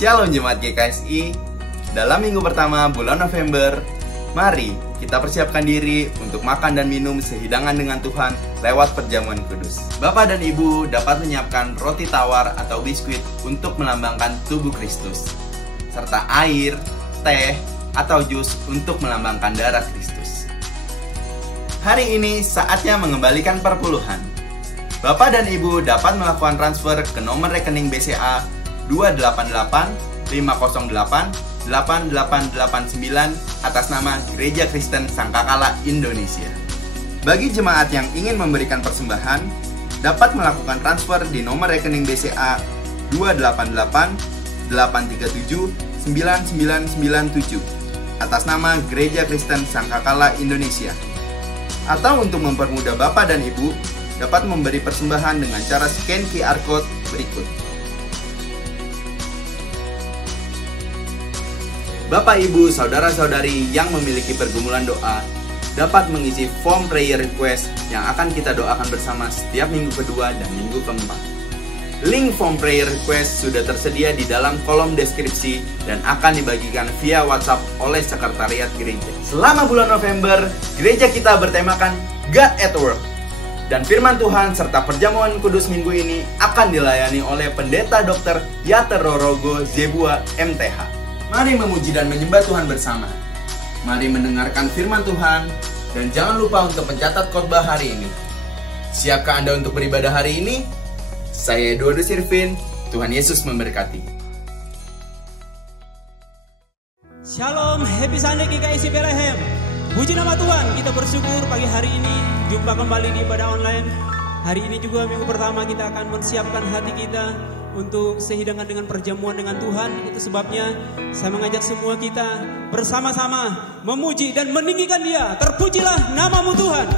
Shalom Jemaat GKSI. Dalam minggu pertama bulan November, mari kita persiapkan diri untuk makan dan minum sehidangan dengan Tuhan lewat perjamuan kudus. Bapak dan Ibu dapat menyiapkan roti tawar atau biskuit untuk melambangkan tubuh Kristus, serta air, teh, atau jus untuk melambangkan darah Kristus. Hari ini saatnya mengembalikan perpuluhan. Bapak dan Ibu dapat melakukan transfer ke nomor rekening BCA 288-508-8889 atas nama Gereja Kristen Sangkakala Indonesia. Bagi jemaat yang ingin memberikan persembahan, dapat melakukan transfer di nomor rekening BCA 288-837-9997 atas nama Gereja Kristen Sangkakala Indonesia. Atau untuk mempermudah Bapak dan Ibu, dapat memberi persembahan dengan cara scan QR Code berikut. Bapak, Ibu, Saudara-saudari yang memiliki pergumulan doa dapat mengisi form prayer request yang akan kita doakan bersama setiap minggu kedua dan minggu keempat. Link form prayer request sudah tersedia di dalam kolom deskripsi dan akan dibagikan via WhatsApp oleh Sekretariat Gereja. Selama bulan November, gereja kita bertemakan God at Work. Dan firman Tuhan serta perjamuan kudus minggu ini akan dilayani oleh Pendeta Dr. Yater Rorogo Zebua MTH. Mari memuji dan menyembah Tuhan bersama. Mari mendengarkan firman Tuhan. Dan jangan lupa untuk mencatat khotbah hari ini. Siapkah Anda untuk beribadah hari ini? Saya Eduardo Sirvin. Tuhan Yesus memberkati. Shalom, happy Sunday GKSI Bethlehem. Puji nama Tuhan, kita bersyukur pagi hari ini jumpa kembali di ibadah online. Hari ini juga minggu pertama kita akan menyiapkan hati kita untuk sehidangan dengan perjamuan dengan Tuhan. Itu sebabnya saya mengajak semua kita bersama-sama memuji dan meninggikan Dia. Terpujilah namamu Tuhan.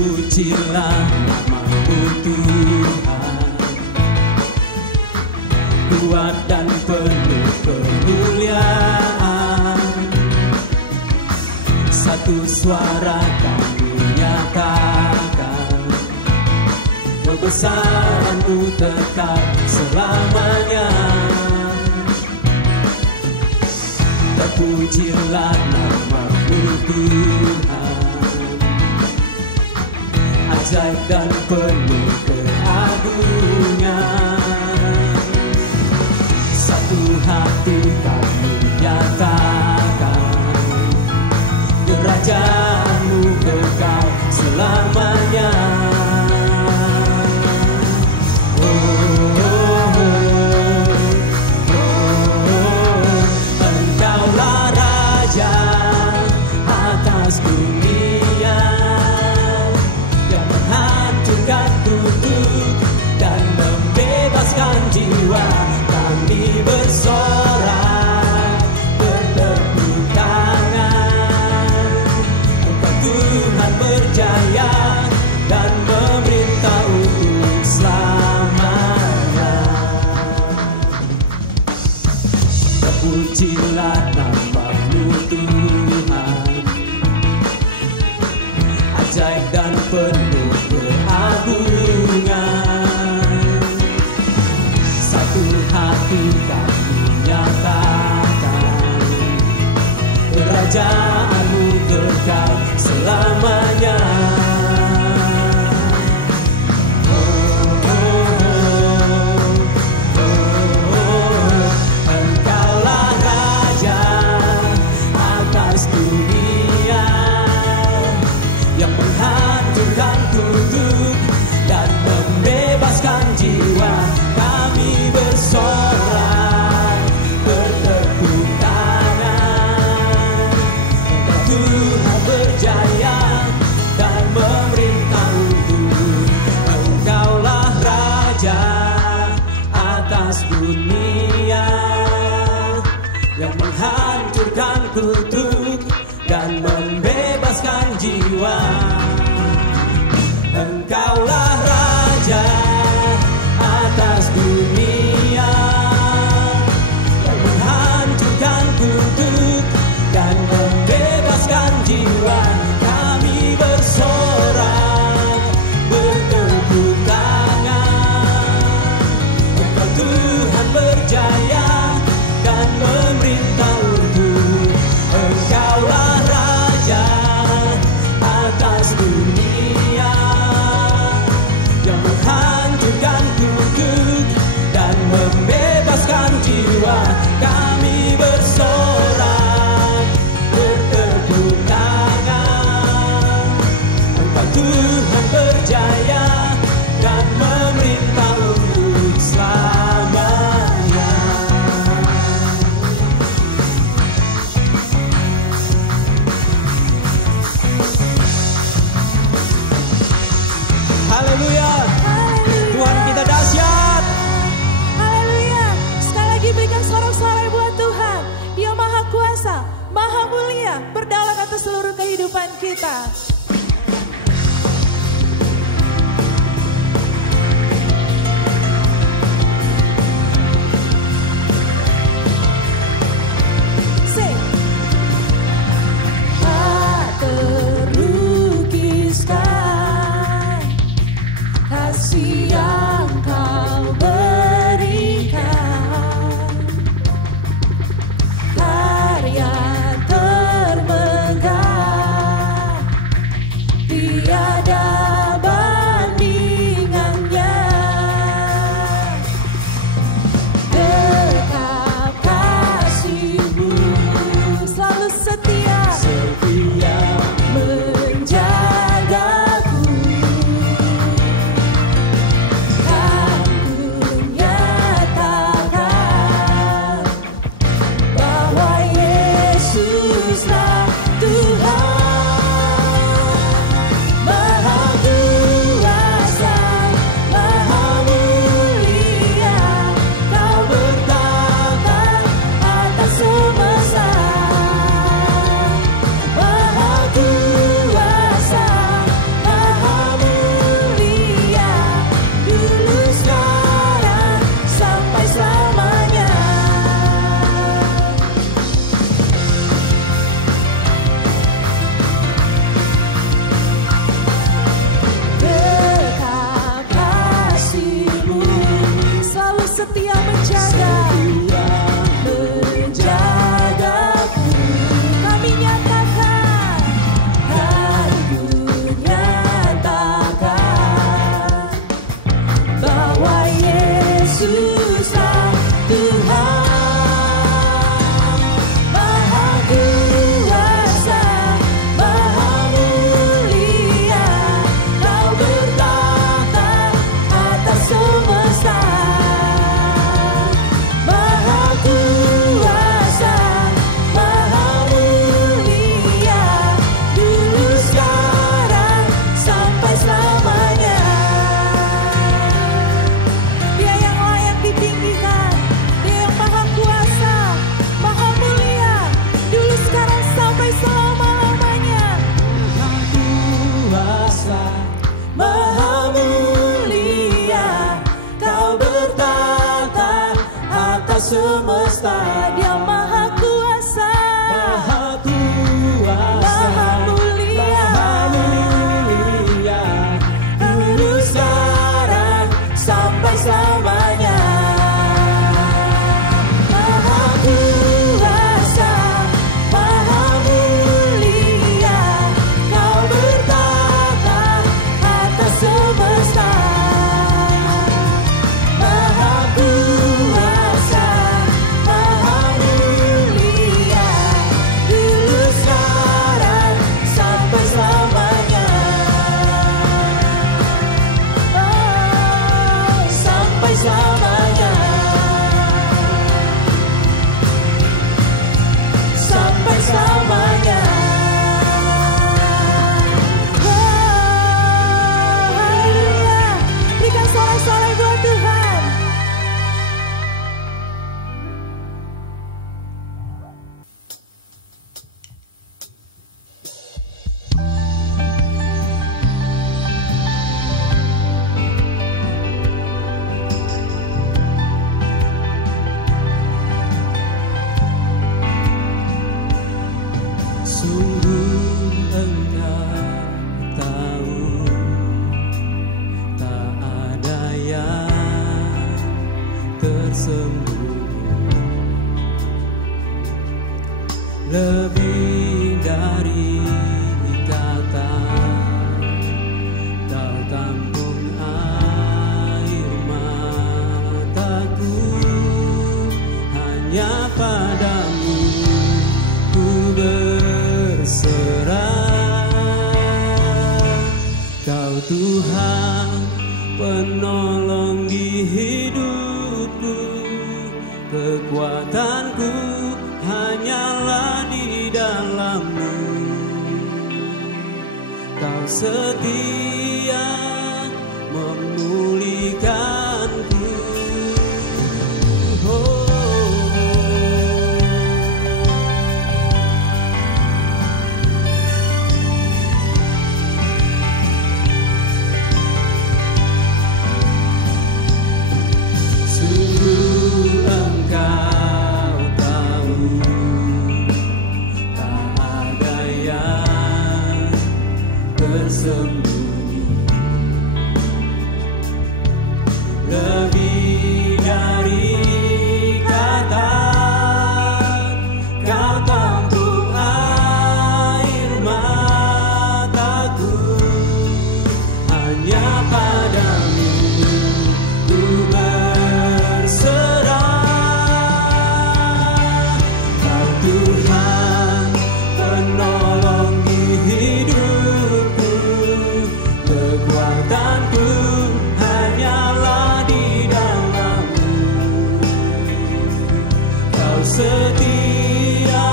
Terpujilah namamu Tuhan, kuat dan penuh kemuliaan. Satu suara kami nyatakan, kebesaran-Mu tetap selamanya. Terpujilah namamu Tuhan, ajaib dan penuh keagungan. Satu hati kami nyatakan, kerajaan-Mu kekal selamanya. Oh, oh, oh, oh, Engkaulah Raja atas dunia, menghancurkan kutuk dan membebaskan jiwa. Kami bersorak, bertepuk tangan. Engkau Tuhan berjaya dan memerintah untuk selamanya. Terpujilah namamu Tuhan, ajaib dan penuh keagungan. Satu hati kami nyatakan, kerajaan-Mu kekal selamanya. Oh, oh, oh, oh, oh. Engkaulah Raja atas dunia, yang menghancurkan kutuk dan membebaskan jiwa. Kami bersorak, bertepuk tangan. Engkau Tuhan berjaya dan memerintah untuk. Engkaulah Raja atas dunia, yang menghancurkan kutuk dan membebaskan jiwa. Engkaulah Raja atas dunia, jiwa kami bersorak, bertepuk tangan. Engkau Tuhan berjaya dan memerintah untuk Engkaulah Raja atas dunia yang menghancurkan kukuk dan membebaskan jiwa kami bersorak, bertepuk tangan. Engkau Tuhan berjaya dan memerintah untuk selamanya. Haleluya. Tuhan kita dahsyat. Haleluya. Sekali lagi berikan sorak-sorai buat Tuhan. Dia maha kuasa, maha mulia, berdaulat atas seluruh kehidupan kita. Sing. Tak terlukiskan kasih yang Kau berikan, karya termegah Tuhan penolong di hidupku, kekuatanku hanyalah di dalam-Mu. Kau setia memulihkanku. Lebih dari kata, Kau tampung air mataku. Hanya padamu ku berserah. Kau Tuhan penolong di hidupku, kekuatanku hanyalah di dalam-Mu. Kau setia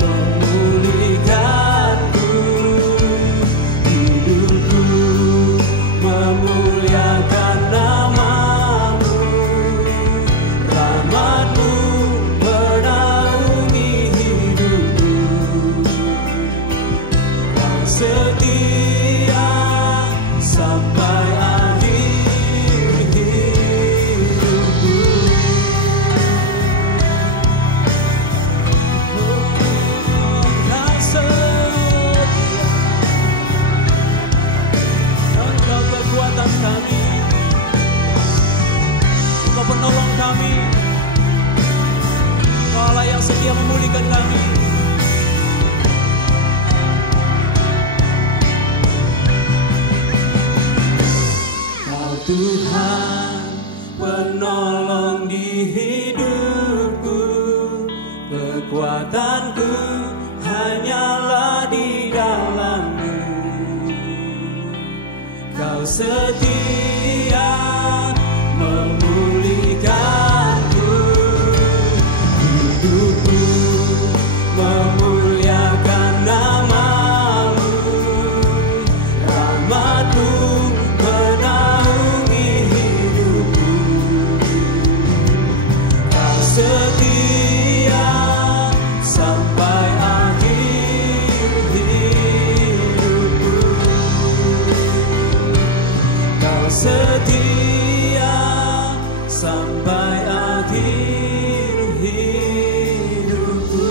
memulihkanku, hidupku memuliakan nama-Mu. Rahmat-Mu menaungi hidupku. Kau setia sampai akhir hidupku. Kau setia, Engkau kekuatan kami, Engkau penolong kami, Engkau Allah yang setia memulihkan kami. Tuhan penolong di hidupku, kekuatanku hanyalah di dalam-Mu. Kau setia memulihkanku, hidupku memuliakan nama-Mu. Rahmat-Mu menaungi hidupku. Kau setia sampai akhir hidupku. Kau setia sampai akhir hidupku.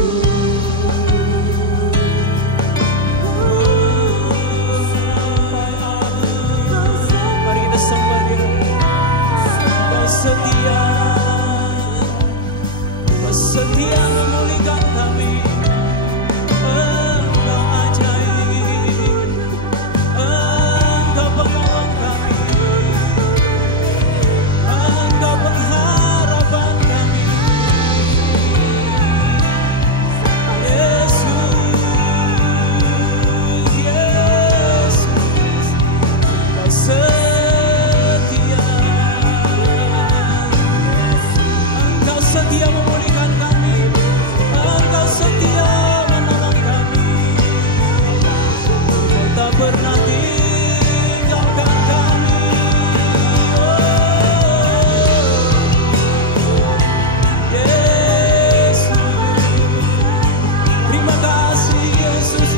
Mari kita sembah Dia. Kau setia, Kau setia memulihkan kami. Engkau ajaib, Engkau penolong kami, Engkau pengharapan kami. Yesus, Yesus, Kau setia, Engkau setia memulihkan kami, Engkau setia menolong kami. Kau tak pernah tinggalkan kami. Yesus, terima kasih Yesus,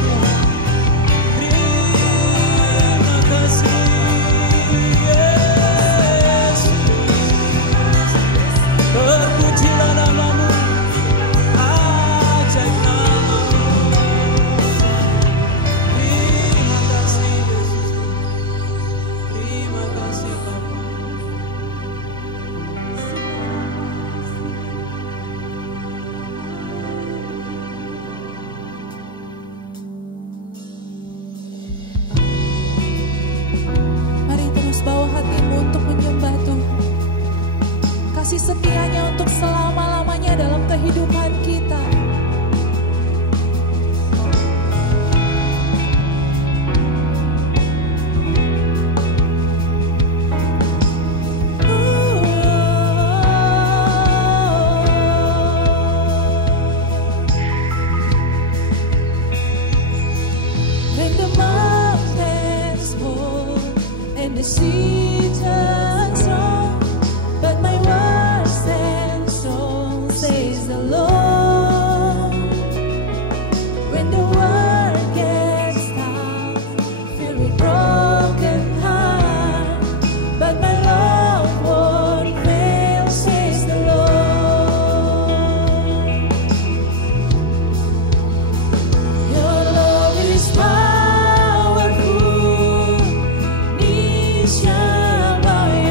terima kasih Yesus. Terpujilah nama-Mu, ajaib nama-Mu. Terima kasih Yesus, terima kasih Bapa. Mari terus bawa hatimu untuk menyembah Tuhan. Kasih setianya untuk selama-lamanya dalam kehidupan kita. the sea turns strong, but my words stand strong, says the Lord. When the world gets tough, filled with broken heart, but my love won't fail, says the Lord. Your love is powerful, knees shall bow.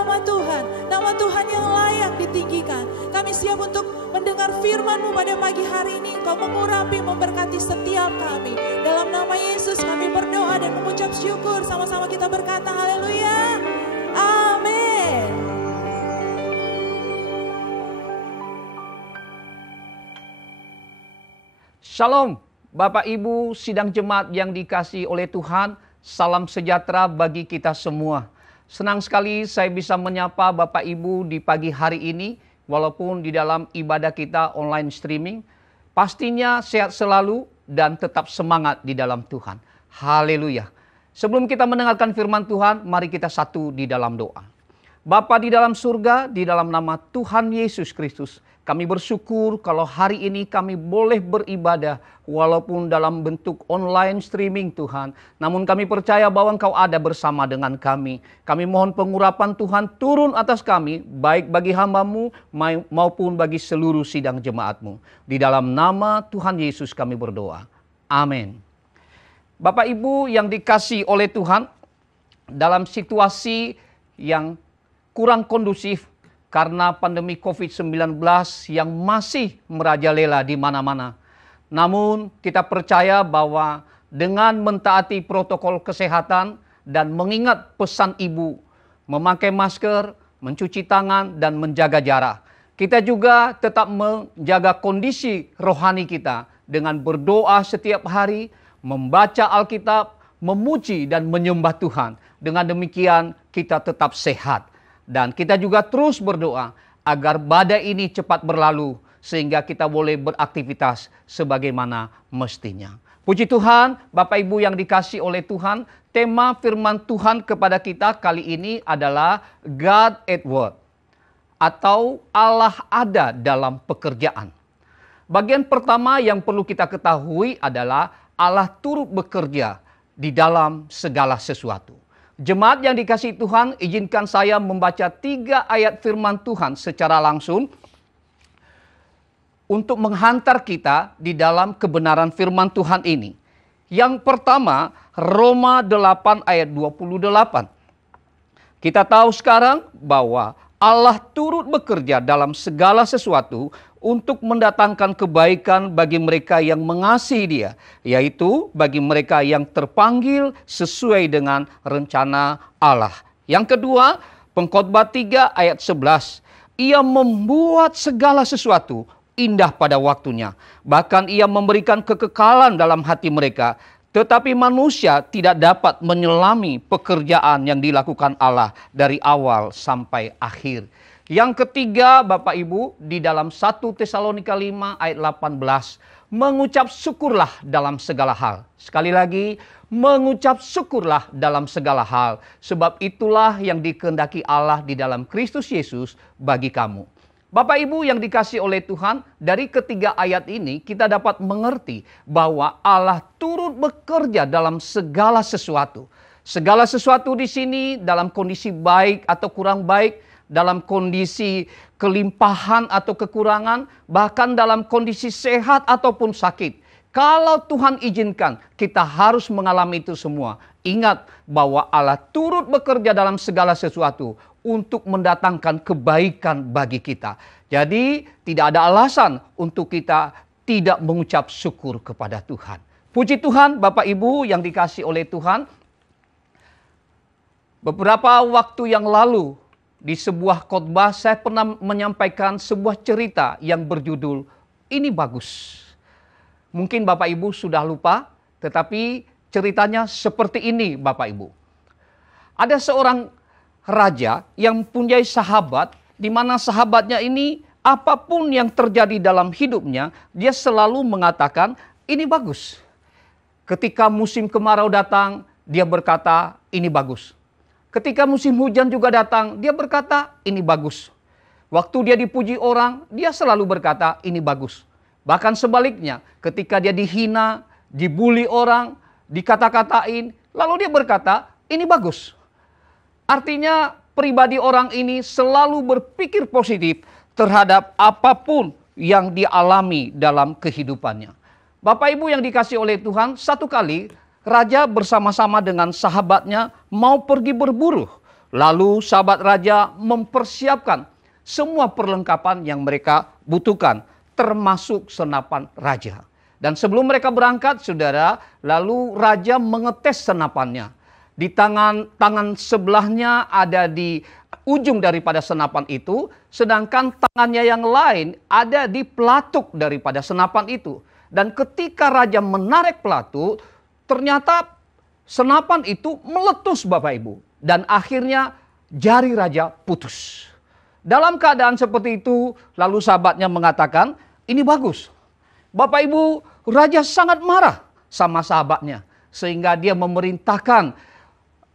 nama Tuhan. Nama Tuhan yang layak ditinggikan. Kami siap untuk mendengar firman-Mu pada pagi hari ini. Engkau mengurapi, memberkati setiap kami. Dalam nama Yesus kami berdoa dan mengucap syukur. Sama-sama kita berkata haleluya. Amin. Shalom, Bapak Ibu sidang jemaat yang dikasihi oleh Tuhan, salam sejahtera bagi kita semua. Senang sekali saya bisa menyapa Bapak Ibu di pagi hari ini, walaupun di dalam ibadah kita online streaming. Pastinya sehat selalu dan tetap semangat di dalam Tuhan. Haleluya. Sebelum kita mendengarkan firman Tuhan, mari kita satu di dalam doa. Bapa di dalam surga, di dalam nama Tuhan Yesus Kristus, kami bersyukur kalau hari ini kami boleh beribadah walaupun dalam bentuk online streaming Tuhan. Namun kami percaya bahwa Engkau ada bersama dengan kami. Kami mohon pengurapan Tuhan turun atas kami, baik bagi hamba-Mu maupun bagi seluruh sidang jemaat-Mu. Di dalam nama Tuhan Yesus kami berdoa. Amin. Bapak Ibu yang dikasihi oleh Tuhan, dalam situasi yang kurang kondusif karena pandemi COVID-19 yang masih merajalela di mana-mana. Namun kita percaya bahwa dengan mentaati protokol kesehatan dan mengingat pesan Ibu, memakai masker, mencuci tangan, dan menjaga jarak, kita juga tetap menjaga kondisi rohani kita dengan berdoa setiap hari, membaca Alkitab, memuji dan menyembah Tuhan. Dengan demikian kita tetap sehat. Dan kita juga terus berdoa agar badai ini cepat berlalu sehingga kita boleh beraktivitas sebagaimana mestinya. Puji Tuhan, Bapak Ibu yang dikasihi oleh Tuhan, tema firman Tuhan kepada kita kali ini adalah God at Work atau Allah ada dalam pekerjaan. Bagian pertama yang perlu kita ketahui adalah Allah turut bekerja di dalam segala sesuatu. Jemaat yang dikasihi Tuhan, izinkan saya membaca 3 ayat firman Tuhan secara langsung untuk menghantar kita di dalam kebenaran firman Tuhan ini. Yang pertama, Roma 8 ayat 28. Kita tahu sekarang bahwa Allah turut bekerja dalam segala sesuatu untuk mendatangkan kebaikan bagi mereka yang mengasihi Dia, yaitu bagi mereka yang terpanggil sesuai dengan rencana Allah. Yang kedua, Pengkhotbah 3 ayat 11. Ia membuat segala sesuatu indah pada waktunya. Bahkan Ia memberikan kekekalan dalam hati mereka. Tetapi manusia tidak dapat menyelami pekerjaan yang dilakukan Allah dari awal sampai akhir. Yang ketiga, Bapak Ibu, di dalam 1 Tesalonika 5 ayat 18, mengucap syukurlah dalam segala hal. Sekali lagi, mengucap syukurlah dalam segala hal, sebab itulah yang dikehendaki Allah di dalam Kristus Yesus bagi kamu. Bapak Ibu yang dikasihi oleh Tuhan, dari ketiga ayat ini kita dapat mengerti bahwa Allah turut bekerja dalam segala sesuatu. Segala sesuatu di sini dalam kondisi baik atau kurang baik, dalam kondisi kelimpahan atau kekurangan, bahkan dalam kondisi sehat ataupun sakit. Kalau Tuhan izinkan, kita harus mengalami itu semua. Ingat bahwa Allah turut bekerja dalam segala sesuatu untuk mendatangkan kebaikan bagi kita. Jadi tidak ada alasan untuk kita tidak mengucap syukur kepada Tuhan. Puji Tuhan, Bapak Ibu yang dikasihi oleh Tuhan. Beberapa waktu yang lalu di sebuah khotbah saya pernah menyampaikan sebuah cerita yang berjudul Ini Bagus. Mungkin Bapak Ibu sudah lupa, tetapi ceritanya seperti ini Bapak Ibu. Ada seorang raja yang mempunyai sahabat, di mana sahabatnya ini apapun yang terjadi dalam hidupnya, dia selalu mengatakan ini bagus. Ketika musim kemarau datang, dia berkata ini bagus. Ketika musim hujan juga datang, dia berkata ini bagus. Waktu dia dipuji orang, dia selalu berkata ini bagus. Bahkan sebaliknya, ketika dia dihina, dibully orang, dikata-katain, lalu dia berkata ini bagus. Artinya pribadi orang ini selalu berpikir positif terhadap apapun yang dialami dalam kehidupannya. Bapak Ibu yang dikasihi oleh Tuhan, satu kali raja bersama-sama dengan sahabatnya mau pergi berburu. Lalu sahabat raja mempersiapkan semua perlengkapan yang mereka butuhkan, termasuk senapan raja. Dan sebelum mereka berangkat, saudara, lalu raja mengetes senapannya. Di tangan sebelahnya ada di ujung daripada senapan itu, sedangkan tangannya yang lain ada di pelatuk daripada senapan itu. Dan ketika raja menarik pelatuk, ternyata senapan itu meletus Bapak Ibu. Dan akhirnya jari raja putus. Dalam keadaan seperti itu, lalu sahabatnya mengatakan, ini bagus. Bapak Ibu, raja sangat marah sama sahabatnya. Sehingga dia memerintahkan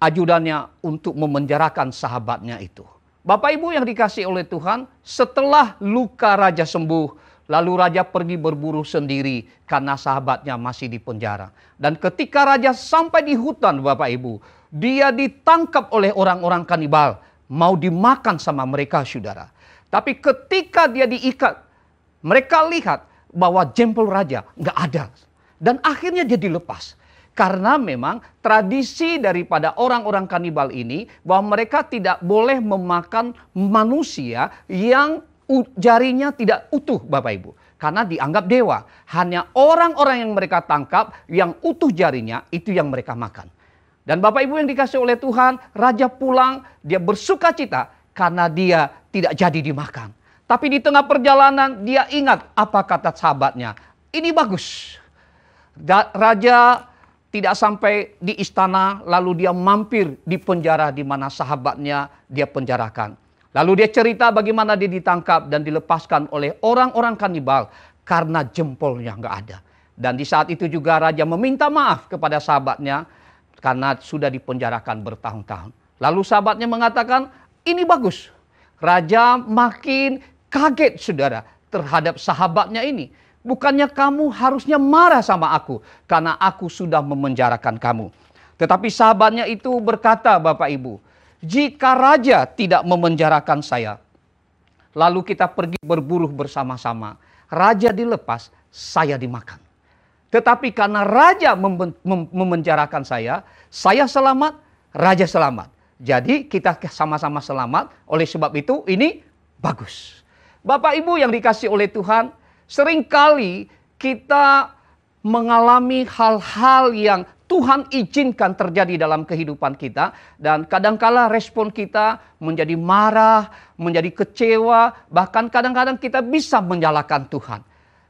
ajudannya untuk memenjarakan sahabatnya itu. Bapak Ibu yang dikasihi oleh Tuhan, setelah luka raja sembuh, lalu raja pergi berburu sendiri karena sahabatnya masih di penjara. Dan ketika raja sampai di hutan Bapak Ibu, dia ditangkap oleh orang-orang kanibal, mau dimakan sama mereka saudara. Tapi ketika dia diikat, mereka lihat bahwa jempol raja nggak ada. Dan akhirnya dia dilepas. Karena memang tradisi daripada orang-orang kanibal ini bahwa mereka tidak boleh memakan manusia yang jarinya tidak utuh Bapak Ibu. Karena dianggap dewa. Hanya orang-orang yang mereka tangkap yang utuh jarinya itu yang mereka makan. Dan Bapak Ibu yang dikasih oleh Tuhan, raja pulang, dia bersuka cita karena dia tidak jadi dimakan. Tapi di tengah perjalanan dia ingat apa kata sahabatnya. Ini bagus. Raja tidak sampai di istana, lalu dia mampir di penjara di mana sahabatnya dia penjarakan. Lalu dia cerita bagaimana dia ditangkap dan dilepaskan oleh orang-orang kanibal karena jempolnya nggak ada. Dan di saat itu juga raja meminta maaf kepada sahabatnya karena sudah dipenjarakan bertahun-tahun. Lalu sahabatnya mengatakan, ini bagus. Raja makin kaget saudara terhadap sahabatnya ini. Bukannya kamu harusnya marah sama aku karena aku sudah memenjarakan kamu. Tetapi sahabatnya itu berkata Bapak Ibu, jika raja tidak memenjarakan saya, lalu kita pergi berburu bersama-sama, raja dilepas, saya dimakan. Tetapi karena raja memenjarakan saya selamat, raja selamat. Jadi kita sama-sama selamat, oleh sebab itu ini bagus. Bapak Ibu yang dikasih oleh Tuhan, seringkali kita mengalami hal-hal yang Tuhan izinkan terjadi dalam kehidupan kita. Dan kadangkala respon kita menjadi marah, menjadi kecewa, bahkan kadang-kadang kita bisa menyalahkan Tuhan.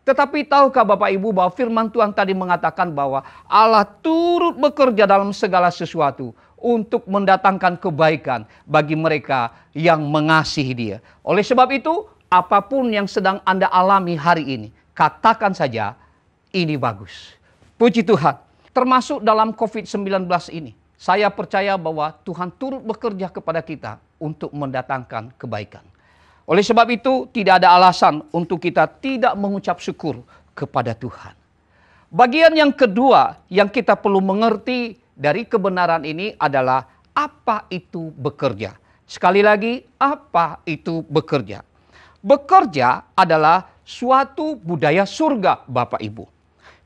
Tetapi tahukah Bapak Ibu bahwa firman Tuhan tadi mengatakan bahwa Allah turut bekerja dalam segala sesuatu untuk mendatangkan kebaikan bagi mereka yang mengasihi Dia. Oleh sebab itu, apapun yang sedang Anda alami hari ini, katakan saja, ini bagus. Puji Tuhan, termasuk dalam COVID-19 ini, saya percaya bahwa Tuhan turut bekerja kepada kita untuk mendatangkan kebaikan. Oleh sebab itu, tidak ada alasan untuk kita tidak mengucap syukur kepada Tuhan. Bagian yang kedua yang kita perlu mengerti dari kebenaran ini adalah apa itu bekerja. Sekali lagi, apa itu bekerja? Bekerja adalah suatu budaya surga, Bapak Ibu.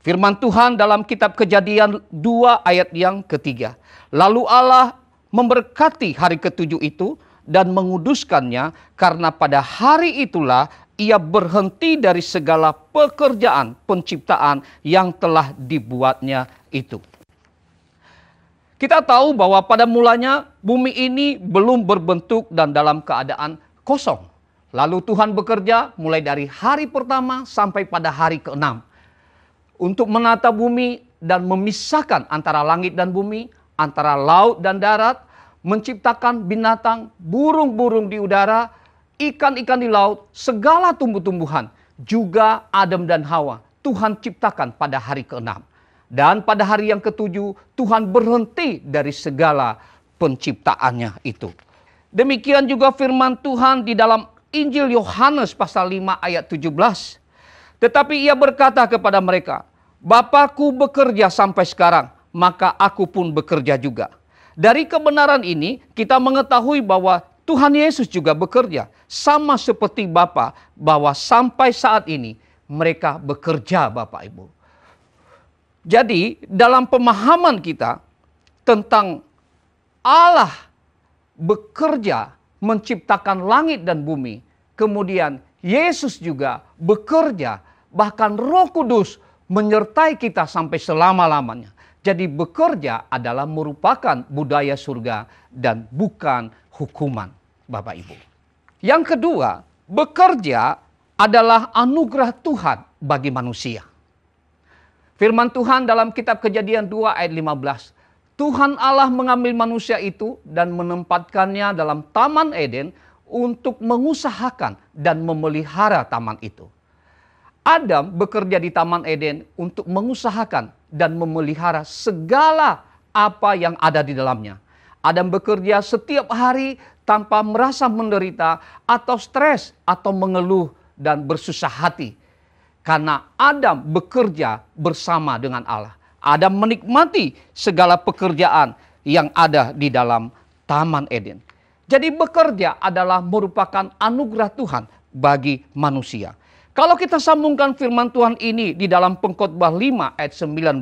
Firman Tuhan dalam kitab Kejadian 2 ayat yang ketiga. Lalu Allah memberkati hari ketujuh itu dan menguduskannya karena pada hari itulah ia berhenti dari segala pekerjaan penciptaan yang telah dibuatnya itu. Kita tahu bahwa pada mulanya bumi ini belum berbentuk dan dalam keadaan kosong. Lalu Tuhan bekerja mulai dari hari pertama sampai pada hari ke-6. Untuk menata bumi dan memisahkan antara langit dan bumi, antara laut dan darat, menciptakan binatang, burung-burung di udara, ikan-ikan di laut, segala tumbuh-tumbuhan, juga Adam dan Hawa. Tuhan ciptakan pada hari ke-6. Dan pada hari yang ke-7, Tuhan berhenti dari segala penciptaannya itu. Demikian juga firman Tuhan di dalam Injil Yohanes pasal 5 ayat 17. Tetapi ia berkata kepada mereka, Bapa-Ku bekerja sampai sekarang, maka aku pun bekerja juga. Dari kebenaran ini kita mengetahui bahwa Tuhan Yesus juga bekerja. Sama seperti Bapa, bahwa sampai saat ini mereka bekerja Bapak Ibu. Jadi dalam pemahaman kita tentang Allah bekerja menciptakan langit dan bumi. Kemudian Yesus juga bekerja, bahkan Roh Kudus menyertai kita sampai selama-lamanya. Jadi bekerja adalah merupakan budaya surga dan bukan hukuman, Bapak Ibu. Yang kedua, bekerja adalah anugerah Tuhan bagi manusia. Firman Tuhan dalam kitab Kejadian 2 ayat 15. Tuhan Allah mengambil manusia itu dan menempatkannya dalam Taman Eden untuk mengusahakan dan memelihara taman itu. Adam bekerja di Taman Eden untuk mengusahakan dan memelihara segala apa yang ada di dalamnya. Adam bekerja setiap hari tanpa merasa menderita atau stres atau mengeluh dan bersusah hati. Karena Adam bekerja bersama dengan Allah. Adam menikmati segala pekerjaan yang ada di dalam Taman Eden. Jadi bekerja adalah merupakan anugerah Tuhan bagi manusia. Kalau kita sambungkan firman Tuhan ini di dalam Pengkhotbah 5 ayat 19,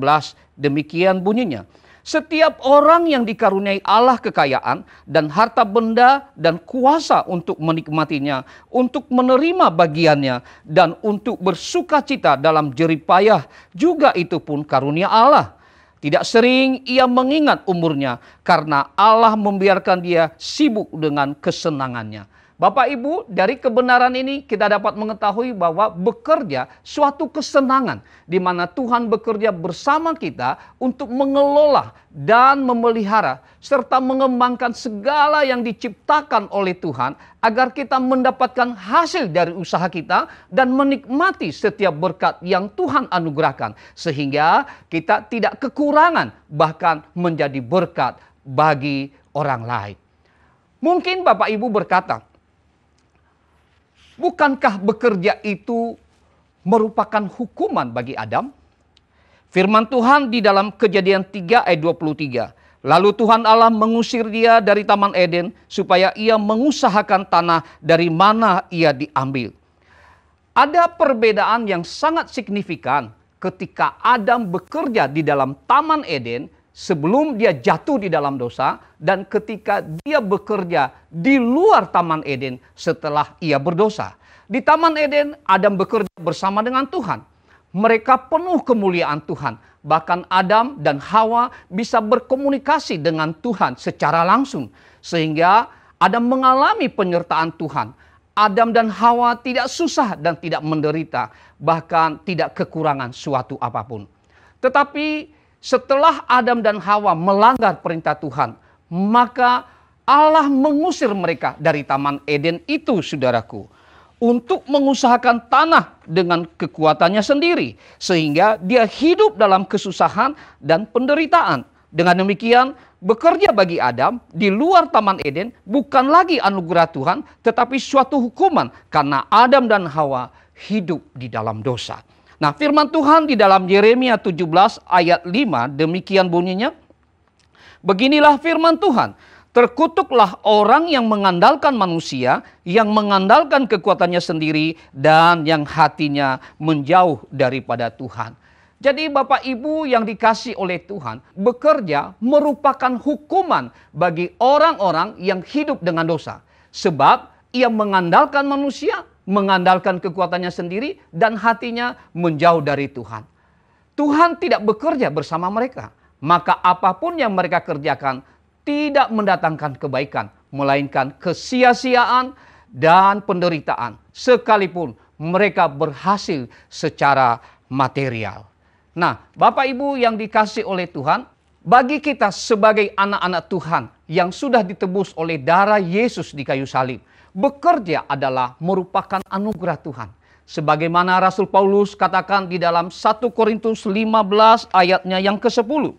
demikian bunyinya. Setiap orang yang dikaruniai Allah kekayaan dan harta benda dan kuasa untuk menikmatinya, untuk menerima bagiannya, dan untuk bersuka cita dalam jerih payah, juga itu pun karunia Allah. Tidak sering ia mengingat umurnya, karena Allah membiarkan dia sibuk dengan kesenangannya. Bapak Ibu, dari kebenaran ini kita dapat mengetahui bahwa bekerja suatu kesenangan di mana Tuhan bekerja bersama kita untuk mengelola dan memelihara serta mengembangkan segala yang diciptakan oleh Tuhan agar kita mendapatkan hasil dari usaha kita dan menikmati setiap berkat yang Tuhan anugerahkan sehingga kita tidak kekurangan bahkan menjadi berkat bagi orang lain. Mungkin Bapak Ibu berkata, bukankah bekerja itu merupakan hukuman bagi Adam? Firman Tuhan di dalam Kejadian 3 ayat 23. Lalu Tuhan Allah mengusir dia dari Taman Eden supaya ia mengusahakan tanah dari mana ia diambil. Ada perbedaan yang sangat signifikan ketika Adam bekerja di dalam Taman Eden sebelum dia jatuh di dalam dosa dan ketika dia bekerja di luar Taman Eden setelah ia berdosa. Di Taman Eden, Adam bekerja bersama dengan Tuhan. Mereka penuh kemuliaan Tuhan. Bahkan Adam dan Hawa bisa berkomunikasi dengan Tuhan secara langsung. Sehingga Adam mengalami penyertaan Tuhan. Adam dan Hawa tidak susah dan tidak menderita. Bahkan tidak kekurangan suatu apapun. Tetapi setelah Adam dan Hawa melanggar perintah Tuhan, maka Allah mengusir mereka dari Taman Eden itu, saudaraku, untuk mengusahakan tanah dengan kekuatannya sendiri, sehingga dia hidup dalam kesusahan dan penderitaan. Dengan demikian, bekerja bagi Adam di luar Taman Eden bukan lagi anugerah Tuhan, tetapi suatu hukuman karena Adam dan Hawa hidup di dalam dosa. Nah, firman Tuhan di dalam Yeremia 17 ayat 5 demikian bunyinya. Beginilah firman Tuhan, terkutuklah orang yang mengandalkan manusia, yang mengandalkan kekuatannya sendiri, dan yang hatinya menjauh daripada Tuhan. Jadi Bapak Ibu yang dikasih oleh Tuhan, bekerja merupakan hukuman bagi orang-orang yang hidup dengan dosa. Sebab ia mengandalkan manusia, mengandalkan kekuatannya sendiri, dan hatinya menjauh dari Tuhan. Tuhan tidak bekerja bersama mereka. Maka apapun yang mereka kerjakan tidak mendatangkan kebaikan, melainkan kesia-siaan dan penderitaan. Sekalipun mereka berhasil secara material. Nah, Bapak Ibu yang dikasih oleh Tuhan, bagi kita sebagai anak-anak Tuhan yang sudah ditebus oleh darah Yesus di kayu salib, bekerja adalah merupakan anugerah Tuhan. Sebagaimana Rasul Paulus katakan di dalam 1 Korintus 15 ayatnya yang ke-10.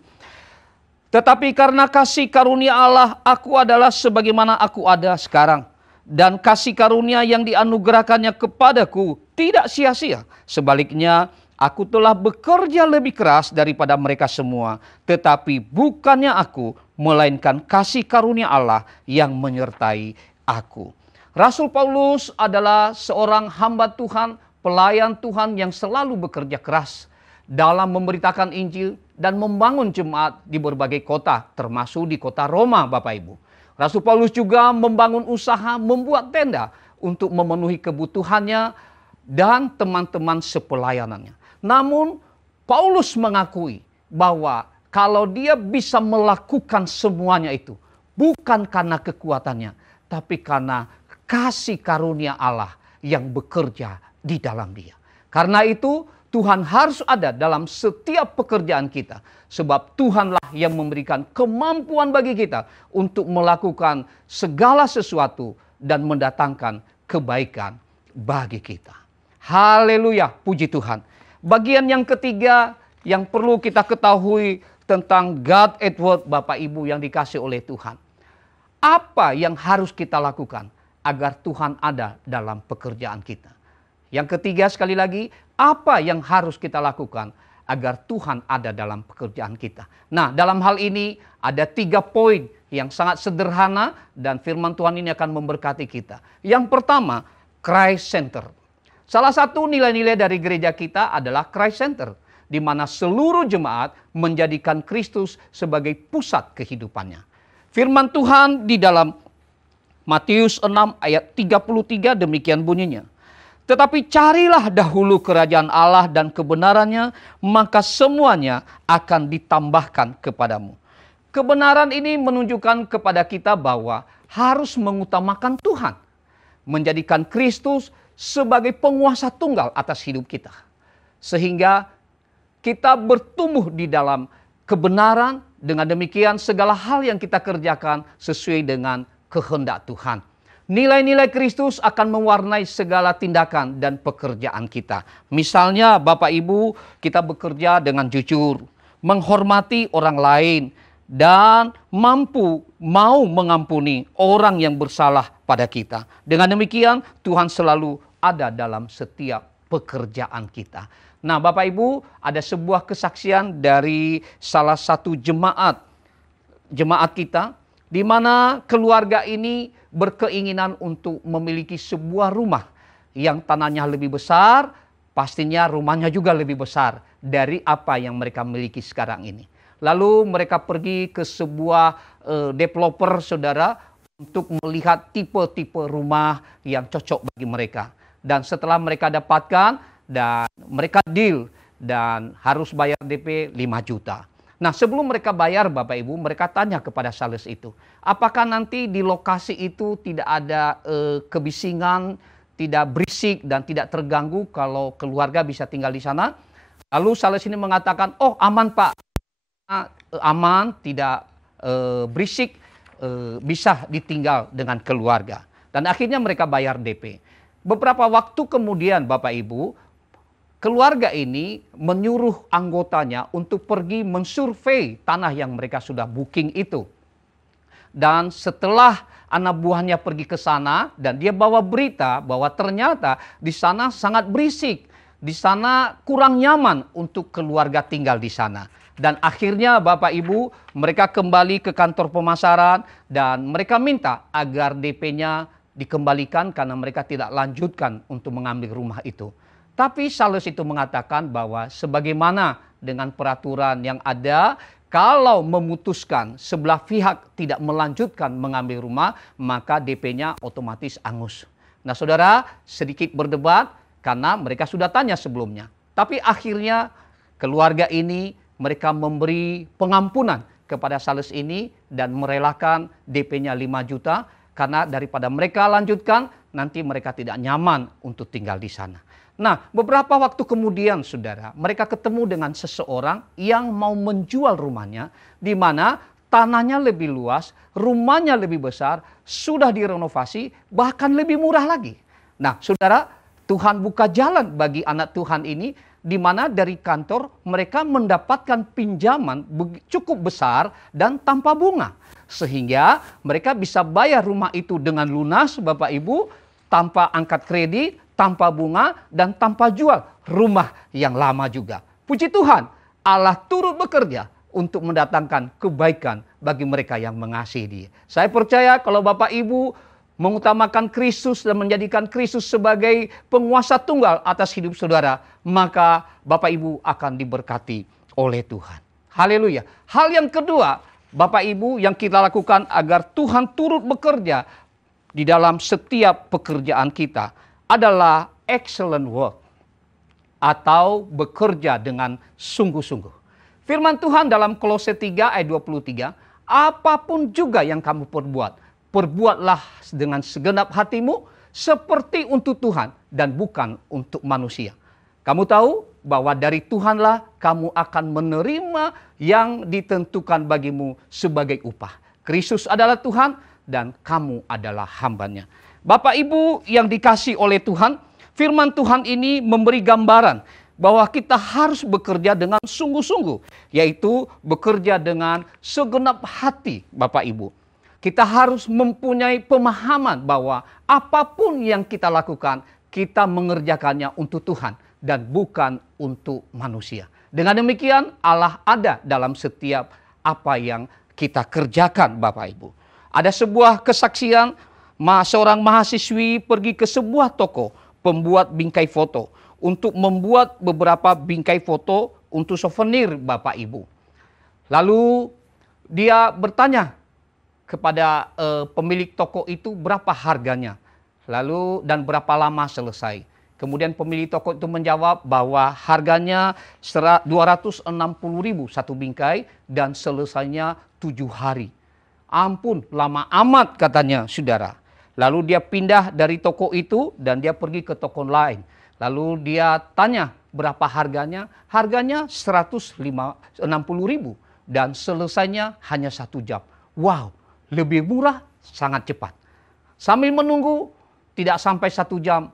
Tetapi karena kasih karunia Allah, aku adalah sebagaimana aku ada sekarang. Dan kasih karunia yang dianugerahkannya kepadaku tidak sia-sia. Sebaliknya, aku telah bekerja lebih keras daripada mereka semua. Tetapi bukannya aku, melainkan kasih karunia Allah yang menyertai aku. Rasul Paulus adalah seorang hamba Tuhan, pelayan Tuhan yang selalu bekerja keras dalam memberitakan Injil dan membangun jemaat di berbagai kota, termasuk di kota Roma, Bapak Ibu. Rasul Paulus juga membangun usaha membuat tenda untuk memenuhi kebutuhannya dan teman-teman sepelayanannya. Namun Paulus mengakui bahwa kalau dia bisa melakukan semuanya itu bukan karena kekuatannya, tapi karena kasih karunia Allah yang bekerja di dalam dia. Karena itu Tuhan harus ada dalam setiap pekerjaan kita. Sebab Tuhanlah yang memberikan kemampuan bagi kita untuk melakukan segala sesuatu dan mendatangkan kebaikan bagi kita. Haleluya, puji Tuhan. Bagian yang ketiga yang perlu kita ketahui tentang God at work, Bapak Ibu yang dikasih oleh Tuhan. Apa yang harus kita lakukan agar Tuhan ada dalam pekerjaan kita? Yang ketiga sekali lagi, apa yang harus kita lakukan agar Tuhan ada dalam pekerjaan kita? Nah, dalam hal ini ada 3 poin yang sangat sederhana dan firman Tuhan ini akan memberkati kita. Yang pertama, Christ Center. Salah satu nilai-nilai dari gereja kita adalah Christ Center, di mana seluruh jemaat menjadikan Kristus sebagai pusat kehidupannya. Firman Tuhan di dalam Matius 6 ayat 33 demikian bunyinya. Tetapi carilah dahulu kerajaan Allah dan kebenarannya, maka semuanya akan ditambahkan kepadamu. Kebenaran ini menunjukkan kepada kita bahwa harus mengutamakan Tuhan. Menjadikan Kristus sebagai penguasa tunggal atas hidup kita. Sehingga kita bertumbuh di dalam kebenaran, dengan demikian segala hal yang kita kerjakan sesuai dengan kehendak Tuhan. Nilai-nilai Kristus akan mewarnai segala tindakan dan pekerjaan kita. Misalnya Bapak Ibu, kita bekerja dengan jujur, menghormati orang lain, dan mampu mau mengampuni orang yang bersalah pada kita. Dengan demikian Tuhan selalu ada dalam setiap pekerjaan kita. Nah Bapak Ibu, ada sebuah kesaksian dari salah satu jemaat kita, di mana keluarga ini berkeinginan untuk memiliki sebuah rumah yang tanahnya lebih besar, pastinya rumahnya juga lebih besar dari apa yang mereka miliki sekarang ini. Lalu mereka pergi ke sebuah developer, saudara, untuk melihat tipe-tipe rumah yang cocok bagi mereka. Dan setelah mereka dapatkan dan mereka deal dan harus bayar DP 5 juta. Nah sebelum mereka bayar Bapak Ibu, mereka tanya kepada sales itu, apakah nanti di lokasi itu tidak ada kebisingan, tidak berisik dan tidak terganggu kalau keluarga bisa tinggal di sana? Lalu sales ini mengatakan, oh aman Pak, aman, tidak berisik, bisa ditinggal dengan keluarga. Dan akhirnya mereka bayar DP. Beberapa waktu kemudian Bapak Ibu, keluarga ini menyuruh anggotanya untuk pergi mensurvei tanah yang mereka sudah booking itu. Dan setelah anak buahnya pergi ke sana dan dia bawa berita bahwa ternyata di sana sangat berisik. Di sana kurang nyaman untuk keluarga tinggal di sana. Dan akhirnya Bapak Ibu, mereka kembali ke kantor pemasaran dan mereka minta agar DP-nya dikembalikan karena mereka tidak lanjutkan untuk mengambil rumah itu. Tapi sales itu mengatakan bahwa sebagaimana dengan peraturan yang ada, kalau memutuskan sebelah pihak tidak melanjutkan mengambil rumah, maka DP-nya otomatis angus. Nah saudara, sedikit berdebat karena mereka sudah tanya sebelumnya. Tapi akhirnya keluarga ini mereka memberi pengampunan kepada sales ini dan merelakan DP-nya 5 juta. Karena daripada mereka lanjutkan, nanti mereka tidak nyaman untuk tinggal di sana. Nah, beberapa waktu kemudian, saudara, mereka ketemu dengan seseorang yang mau menjual rumahnya, di mana tanahnya lebih luas, rumahnya lebih besar, sudah direnovasi, bahkan lebih murah lagi. Nah, saudara, Tuhan buka jalan bagi anak Tuhan ini, di mana dari kantor mereka mendapatkan pinjaman cukup besar dan tanpa bunga. Sehingga mereka bisa bayar rumah itu dengan lunas, Bapak Ibu, tanpa angkat kredit, tanpa bunga, dan tanpa jual rumah yang lama juga. Puji Tuhan, Allah turut bekerja untuk mendatangkan kebaikan bagi mereka yang mengasihi Dia. Saya percaya kalau Bapak Ibu mengutamakan Kristus dan menjadikan Kristus sebagai penguasa tunggal atas hidup saudara, maka Bapak Ibu akan diberkati oleh Tuhan. Haleluya. Hal yang kedua, Bapak Ibu, yang kita lakukan agar Tuhan turut bekerja di dalam setiap pekerjaan kita adalah excellent work atau bekerja dengan sungguh-sungguh. Firman Tuhan dalam Kolose 3 ayat 23, apapun juga yang kamu perbuat, perbuatlah dengan segenap hatimu seperti untuk Tuhan dan bukan untuk manusia. Kamu tahu bahwa dari Tuhanlah kamu akan menerima yang ditentukan bagimu sebagai upah. Kristus adalah Tuhan dan kamu adalah hambanya. Bapak Ibu yang dikasihi oleh Tuhan, firman Tuhan ini memberi gambaran bahwa kita harus bekerja dengan sungguh-sungguh, yaitu bekerja dengan segenap hati, Bapak Ibu. Kita harus mempunyai pemahaman bahwa apapun yang kita lakukan, kita mengerjakannya untuk Tuhan dan bukan untuk manusia. Dengan demikian, Allah ada dalam setiap apa yang kita kerjakan, Bapak Ibu. Ada sebuah kesaksian, seorang mahasiswi pergi ke sebuah toko pembuat bingkai foto untuk membuat beberapa bingkai foto untuk souvenir, Bapak Ibu. Lalu dia bertanya kepada pemilik toko itu berapa harganya, lalu dan berapa lama selesai. Kemudian pemilik toko itu menjawab bahwa harganya 260.000 satu bingkai dan selesainya 7 hari. Ampun, lama amat katanya, saudara. Lalu dia pindah dari toko itu dan dia pergi ke toko lain. Lalu dia tanya berapa harganya. Harganya 160.000 dan selesainya hanya 1 jam. Wow, lebih murah, sangat cepat. Sambil menunggu, tidak sampai 1 jam,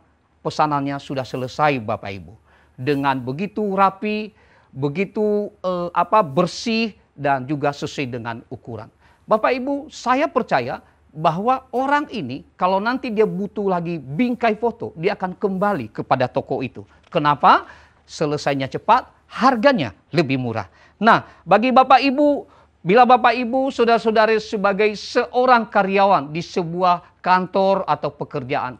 pesanannya sudah selesai, Bapak Ibu. Dengan begitu rapi, begitu bersih dan juga sesuai dengan ukuran. Bapak Ibu, saya percaya bahwa orang ini kalau nanti dia butuh lagi bingkai foto, dia akan kembali kepada toko itu. Kenapa? Selesainya cepat, harganya lebih murah. Nah, bagi Bapak Ibu, bila Bapak Ibu, saudara-saudari sebagai seorang karyawan di sebuah kantor atau pekerjaan,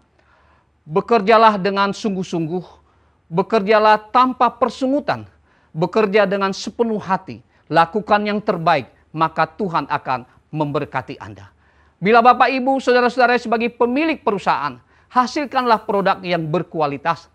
bekerjalah dengan sungguh-sungguh, bekerjalah tanpa persungutan, bekerja dengan sepenuh hati, lakukan yang terbaik, maka Tuhan akan memberkati Anda. Bila Bapak Ibu, saudara-saudara sebagai pemilik perusahaan, hasilkanlah produk yang berkualitas,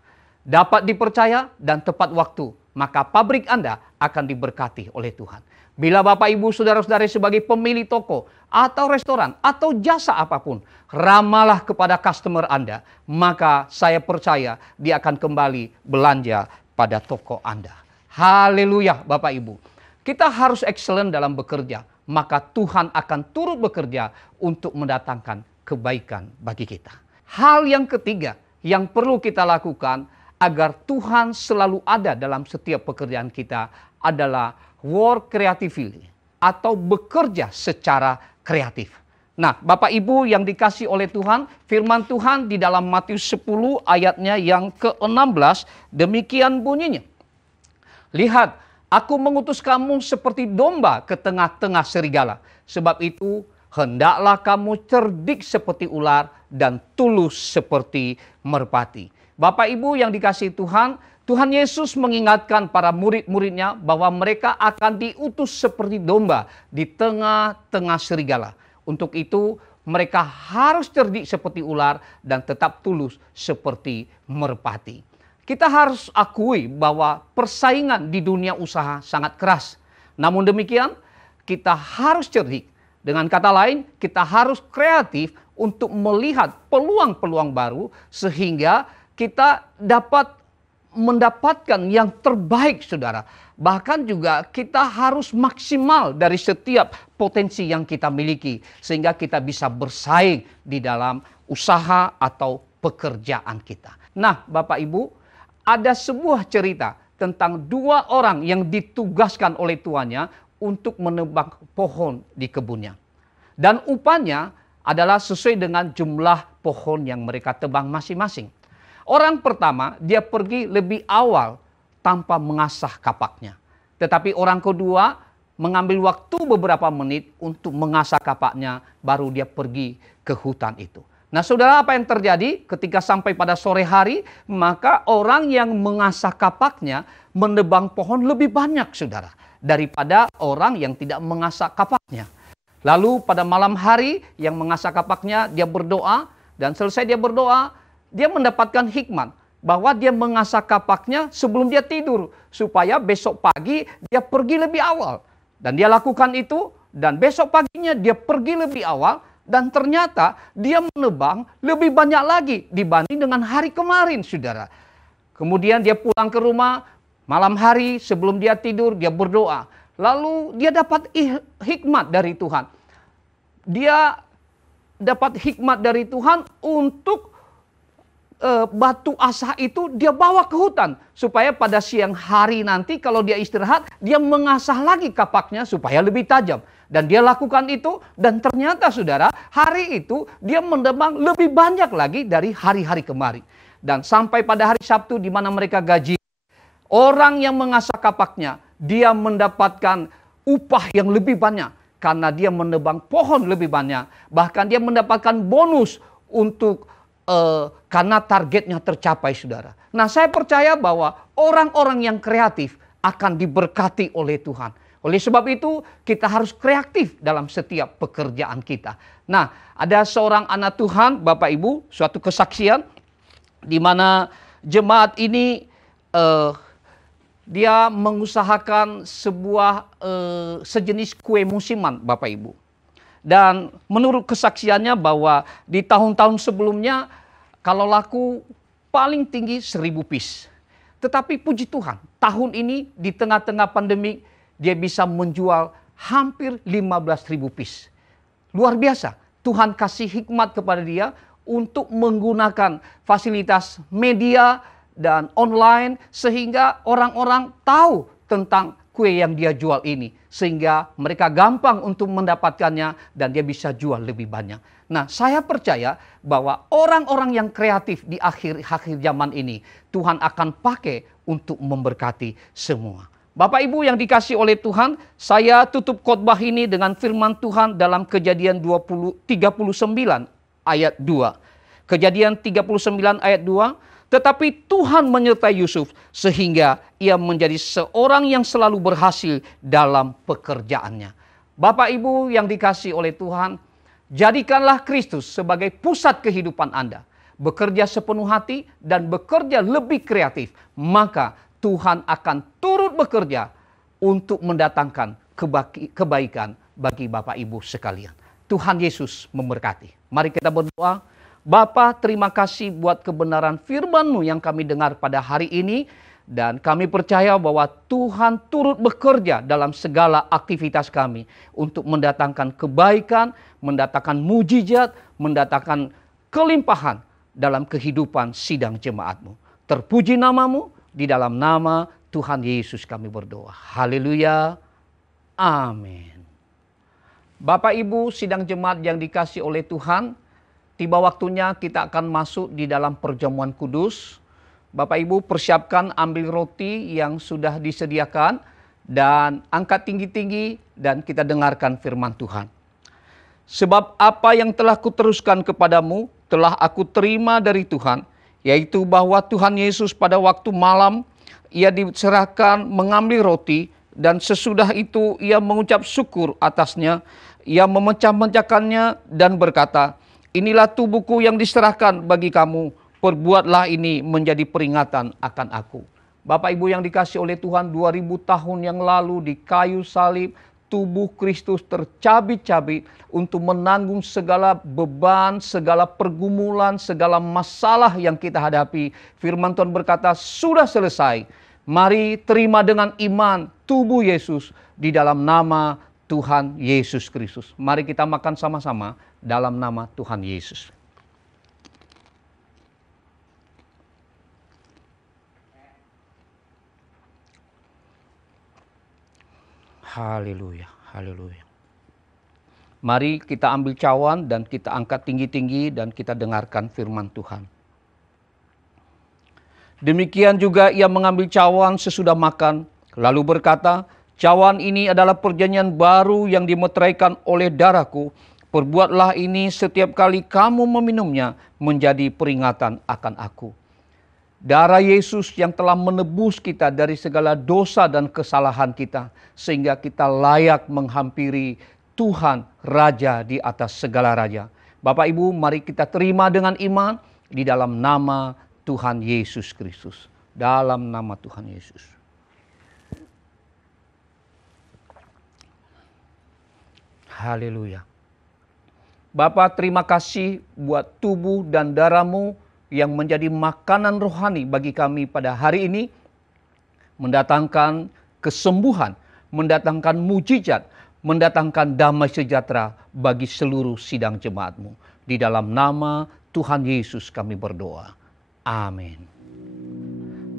dapat dipercaya dan tepat waktu, maka pabrik Anda akan diberkati oleh Tuhan. Bila Bapak Ibu, saudara-saudara sebagai pemilik toko atau restoran atau jasa apapun, ramahlah kepada customer Anda, maka saya percaya dia akan kembali belanja pada toko Anda. Haleluya, Bapak Ibu. Kita harus excellent dalam bekerja, maka Tuhan akan turut bekerja untuk mendatangkan kebaikan bagi kita. Hal yang ketiga yang perlu kita lakukan agar Tuhan selalu ada dalam setiap pekerjaan kita adalah work creatively atau bekerja secara kreatif. Nah, Bapak Ibu yang dikasihi oleh Tuhan, firman Tuhan di dalam Matius 10 ayatnya yang ke-16 demikian bunyinya. Lihat, aku mengutus kamu seperti domba ke tengah-tengah serigala. Sebab itu, hendaklah kamu cerdik seperti ular dan tulus seperti merpati. Bapak Ibu yang dikasihi Tuhan, Tuhan Yesus mengingatkan para murid-muridnya bahwa mereka akan diutus seperti domba di tengah-tengah serigala. Untuk itu, mereka harus cerdik seperti ular dan tetap tulus seperti merpati. Kita harus akui bahwa persaingan di dunia usaha sangat keras. Namun demikian, kita harus cerdik. Dengan kata lain, kita harus kreatif untuk melihat peluang-peluang baru sehingga kita dapat mendapatkan yang terbaik, saudara. Bahkan juga kita harus maksimal dari setiap potensi yang kita miliki sehingga kita bisa bersaing di dalam usaha atau pekerjaan kita. Nah, Bapak Ibu, ada sebuah cerita tentang 2 orang yang ditugaskan oleh tuannya untuk menebang pohon di kebunnya. Dan upahnya adalah sesuai dengan jumlah pohon yang mereka tebang masing-masing. Orang pertama, dia pergi lebih awal tanpa mengasah kapaknya. Tetapi orang kedua mengambil waktu beberapa menit untuk mengasah kapaknya, baru dia pergi ke hutan itu. Nah, saudara, apa yang terjadi ketika sampai pada sore hari, maka orang yang mengasah kapaknya menebang pohon lebih banyak, saudara. daripada orang yang tidak mengasah kapaknya. Lalu pada malam hari yang mengasah kapaknya, dia berdoa, dan selesai dia berdoa, dia mendapatkan hikmat bahwa dia mengasah kapaknya sebelum dia tidur, supaya besok pagi dia pergi lebih awal. Dan dia lakukan itu, dan besok paginya dia pergi lebih awal, dan ternyata dia menebang lebih banyak lagi dibanding dengan hari kemarin, saudara. Kemudian dia pulang ke rumah, malam hari sebelum dia tidur, dia berdoa. Lalu dia dapat hikmat dari Tuhan. Dia dapat hikmat dari Tuhan untuk batu asah itu dia bawa ke hutan. Supaya pada siang hari nanti kalau dia istirahat, dia mengasah lagi kapaknya supaya lebih tajam. Dan dia lakukan itu, dan ternyata saudara, hari itu dia menebang lebih banyak lagi dari hari-hari kemarin. Dan sampai pada hari Sabtu di mana mereka gaji, orang yang mengasah kapaknya, dia mendapatkan upah yang lebih banyak. Karena dia menebang pohon lebih banyak. Bahkan dia mendapatkan bonus untuk karena targetnya tercapai, saudara. Nah, saya percaya bahwa orang-orang yang kreatif akan diberkati oleh Tuhan. Oleh sebab itu, kita harus kreatif dalam setiap pekerjaan kita. Nah, ada seorang anak Tuhan, Bapak Ibu, suatu kesaksian di mana jemaat ini dia mengusahakan sebuah sejenis kue musiman, Bapak Ibu. Dan menurut kesaksiannya bahwa di tahun-tahun sebelumnya kalau laku paling tinggi 1000 piece. Tetapi puji Tuhan, tahun ini di tengah-tengah pandemik dia bisa menjual hampir 15.000 piece. Luar biasa, Tuhan kasih hikmat kepada dia untuk menggunakan fasilitas media dan online sehingga orang-orang tahu tentang kue yang dia jual ini. Sehingga mereka gampang untuk mendapatkannya dan dia bisa jual lebih banyak. Nah, saya percaya bahwa orang-orang yang kreatif di akhir zaman ini Tuhan akan pakai untuk memberkati semua. Bapak Ibu yang dikasih oleh Tuhan, saya tutup khotbah ini dengan firman Tuhan dalam Kejadian 39 ayat 2. Kejadian 39 ayat 2. Tetapi Tuhan menyertai Yusuf sehingga ia menjadi seorang yang selalu berhasil dalam pekerjaannya. Bapak Ibu yang dikasih oleh Tuhan, jadikanlah Kristus sebagai pusat kehidupan Anda. Bekerja sepenuh hati dan bekerja lebih kreatif. Maka Tuhan akan turut bekerja untuk mendatangkan kebaikan bagi Bapak Ibu sekalian. Tuhan Yesus memberkati. Mari kita berdoa. Bapa, terima kasih buat kebenaran firman-Mu yang kami dengar pada hari ini. Dan kami percaya bahwa Tuhan turut bekerja dalam segala aktivitas kami. Untuk mendatangkan kebaikan, mendatangkan mujizat, mendatangkan kelimpahan dalam kehidupan sidang jemaat-Mu. Terpuji nama-Mu, di dalam nama Tuhan Yesus kami berdoa. Haleluya. Amin. Bapak Ibu sidang jemaat yang dikasih oleh Tuhan, tiba waktunya kita akan masuk di dalam perjamuan kudus. Bapak Ibu persiapkan ambil roti yang sudah disediakan dan angkat tinggi-tinggi dan kita dengarkan firman Tuhan. Sebab apa yang telah kuteruskan kepadamu telah aku terima dari Tuhan, yaitu bahwa Tuhan Yesus pada waktu malam ia diserahkan mengambil roti dan sesudah itu ia mengucap syukur atasnya, ia memecah-mecahkannya dan berkata, inilah tubuhku yang diserahkan bagi kamu, perbuatlah ini menjadi peringatan akan aku. Bapak Ibu yang dikasih oleh Tuhan, 2000 tahun yang lalu di kayu salib, tubuh Kristus tercabik-cabik untuk menanggung segala beban, segala pergumulan, segala masalah yang kita hadapi. Firman Tuhan berkata, sudah selesai. Mari terima dengan iman tubuh Yesus di dalam nama Tuhan Yesus Kristus. Mari kita makan sama-sama dalam nama Tuhan Yesus. Haleluya, haleluya. Mari kita ambil cawan dan kita angkat tinggi-tinggi dan kita dengarkan firman Tuhan. Demikian juga ia mengambil cawan sesudah makan, lalu berkata, cawan ini adalah perjanjian baru yang dimeteraikan oleh darahku. Perbuatlah ini setiap kali kamu meminumnya menjadi peringatan akan aku. Darah Yesus yang telah menebus kita dari segala dosa dan kesalahan kita, sehingga kita layak menghampiri Tuhan Raja di atas segala raja. Bapak Ibu, mari kita terima dengan iman di dalam nama Tuhan Yesus Kristus. Dalam nama Tuhan Yesus. Haleluya. Bapa, terima kasih buat tubuh dan darah-Mu yang menjadi makanan rohani bagi kami pada hari ini, mendatangkan kesembuhan, mendatangkan mujizat, mendatangkan damai sejahtera bagi seluruh sidang jemaat-Mu. Di dalam nama Tuhan Yesus kami berdoa. Amin.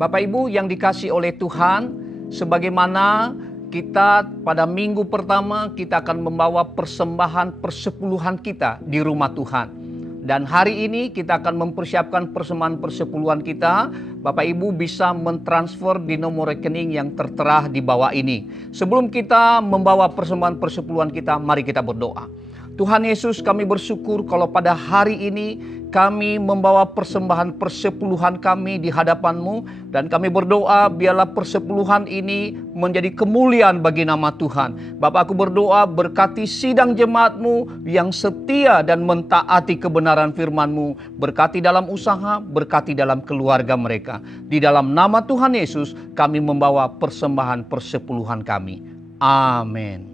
Bapak Ibu yang dikasihi oleh Tuhan, sebagaimana kita pada minggu pertama kita akan membawa persembahan persepuluhan kita di rumah Tuhan. Dan hari ini kita akan mempersiapkan persembahan persepuluhan kita. Bapak Ibu bisa mentransfer di nomor rekening yang tertera di bawah ini. Sebelum kita membawa persembahan persepuluhan kita, mari kita berdoa. Tuhan Yesus, kami bersyukur kalau pada hari ini kami membawa persembahan persepuluhan kami di hadapan-Mu, dan kami berdoa biarlah persepuluhan ini menjadi kemuliaan bagi nama Tuhan. Bapak, aku berdoa berkati sidang jemaat-Mu yang setia dan mentaati kebenaran firman-Mu. Berkati dalam usaha, berkati dalam keluarga mereka. Di dalam nama Tuhan Yesus kami membawa persembahan persepuluhan kami. Amin.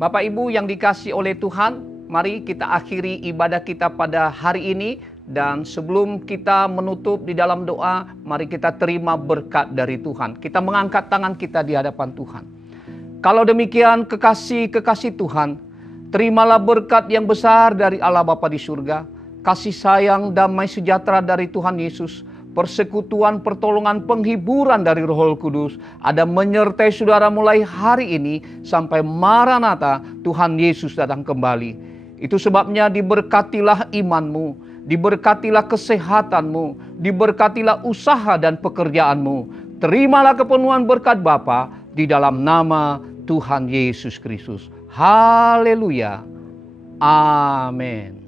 Bapak Ibu yang dikasihi oleh Tuhan, mari kita akhiri ibadah kita pada hari ini. Dan sebelum kita menutup di dalam doa, mari kita terima berkat dari Tuhan. Kita mengangkat tangan kita di hadapan Tuhan. Kalau demikian kekasih-kekasih Tuhan, terimalah berkat yang besar dari Allah Bapa di surga, kasih sayang, damai sejahtera dari Tuhan Yesus, persekutuan, pertolongan, penghiburan dari Roh Kudus ada menyertai saudara mulai hari ini sampai Maranatha Tuhan Yesus datang kembali. Itu sebabnya diberkatilah imanmu, diberkatilah kesehatanmu, diberkatilah usaha dan pekerjaanmu. Terimalah kepenuhan berkat Bapa di dalam nama Tuhan Yesus Kristus. Haleluya. Amin.